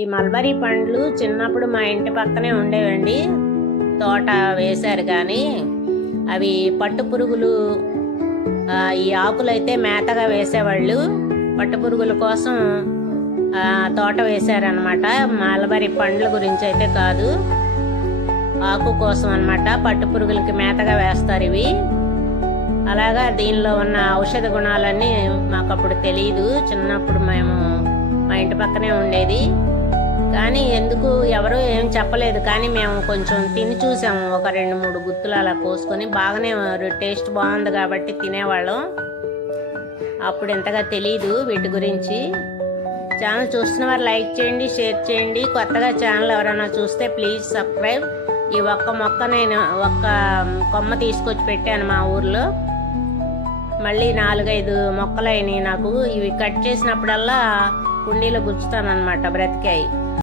ఈ మల్బరీ పండ్లు చిన్నప్పుడు మా ఇంటి పక్కనే ఉండేవండి. తోట వేశారు కానీ అవి పట్టు పురుగులు ఈ ఆకులైతే మేతగా వేసేవాళ్ళు. పట్టు పురుగుల కోసం తోట వేశారనమాట. మల్బరీ పండ్ల గురించి అయితే కాదు, ఆకు కోసం అనమాట. పట్టు పురుగులకి మేతగా వేస్తారు ఇవి. అలాగా దీనిలో ఉన్న ఔషధ గుణాలన్నీ మాకు అప్పుడు తెలియదు. చిన్నప్పుడు మేము మా ఇంటి పక్కనే ఉండేది కానీ ఎందుకు ఎవరు ఏం చెప్పలేదు. కానీ మేము కొంచెం తిని చూసాము, ఒక 2-3 గుత్తులు అలా కోసుకొని. బాగానే టేస్ట్ బాగుంది కాబట్టి తినేవాళ్ళం. అప్పుడు ఎంతగా తెలీదు వీటి గురించి. ఛానల్ చూస్తున్న వారు లైక్ చేయండి, షేర్ చేయండి. కొత్తగా ఛానల్ ఎవరైనా చూస్తే ప్లీజ్ సబ్స్క్రైబ్. ఈ నేను ఒక్క కొమ్మ తీసుకొచ్చి పెట్టాను మా ఊర్లో. మళ్ళీ 4-5 మొక్కలు అయినాయి నాకు. ఇవి కట్ చేసినప్పుడల్లా కుండీలో గుచ్చుతానమాట, బ్రతికాయి.